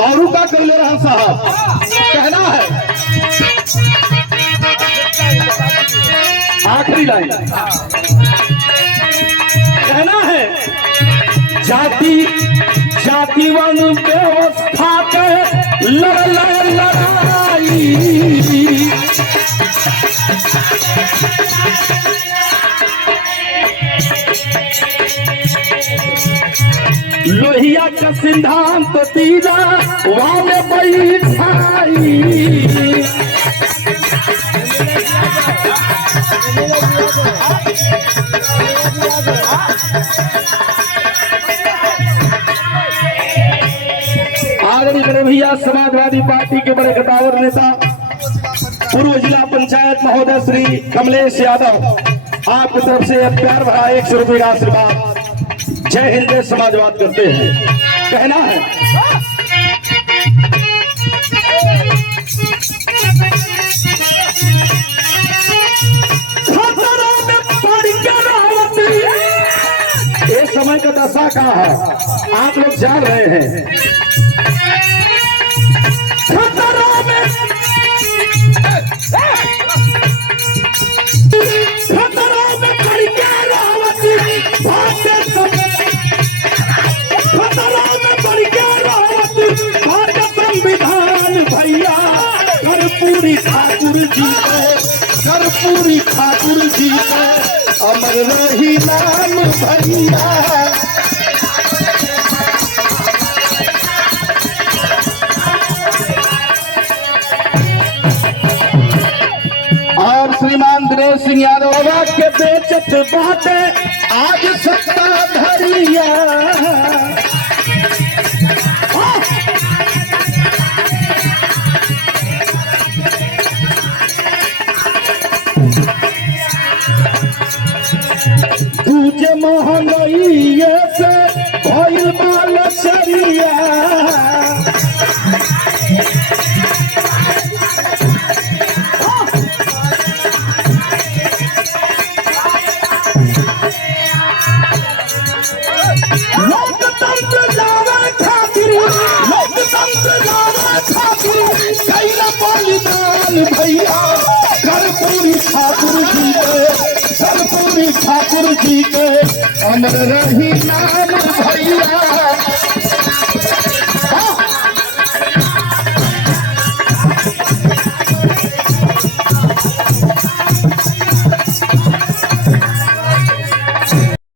और का कर ले रहा साहब, कहना है आखिरी लाइन, कहना है जाति जाति वन व्यवस्था के लड़ाई, लोहिया का सिद्धांत तीजा वहां में बैठाई, आदरणीय बड़े भैया समाजवादी पार्टी के बड़े कटावर नेता पूर्व जिला पंचायत महोदय श्री कमलेश यादव, आपकी तरफ से प्यार भरा 100 रुपये का आशीर्वाद। जय हिंद, जय समाजवाद करते हैं। कहना है ये समय का दशा का है, आप लोग जान रहे हैं। खतरों में पड़ के रावती, भाग्य संविधान भैया कर्पूरी ठाकुर जी को, कर्पूरी ठाकुर जी को अमर रही नाम भैया। और श्रीमान दिनेश सिंह यादव के बेचत बातें आज सत्ता धरिया, तुझे महंगाई से भइल बाल शरिया, लोकतंत्र जावे खातिर, लोकतंत्र जावे खातिर कैला बलिदान भैया। कर्पूरी ठाकुर जी के, कर्पूरी ठाकुर जी के अमर रही नाम भैया।